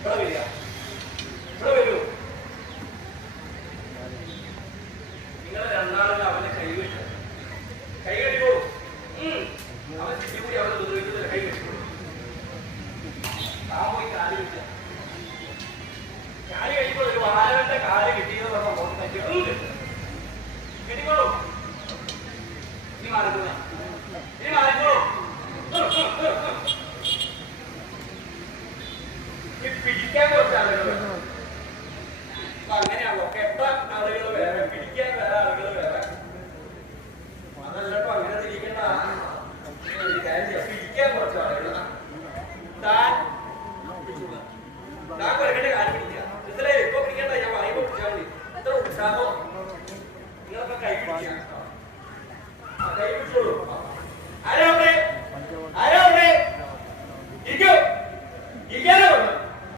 ഇവിടെ വരിക, ഇവിടെ വരൂ. നിങ്ങൾ രണ്ടാളുകൾ അവന്റെ കൈ വെച്ചു, കൈ കെട്ടിക്കോളൂ. അവൻ ചുറ്റി കൂടി അവനെ ഉപദ്രവിക്കുന്നില്ല, കൈ കെട്ടിക്കോളൂ. ആ പോയി കാല് കിട്ടുക, കാല് കഴിക്കുമ്പോൾ ഒരു വാരന്റെ കാല് കിട്ടിയെന്ന് പറഞ്ഞാൽ കിട്ടിക്കോളൂ. ഇനി മാറിക്കോളൂ, ഇനി മാറിക്കോളൂ. പിടിക്കാൻ കുറച്ച് ആളുകൾ വേണം. അപ്പൊ അങ്ങനെയാണല്ലോ, കെട്ടാൻ ആളുകൾ വേറെ, പിടിക്കാൻ വേറെ ആളുകൾ വേറെ. അതല്ലട്ടോ അങ്ങനെ തിരിക്കേണ്ട. പിടിക്കാൻ കുറച്ച് ആളുകൾ താൻ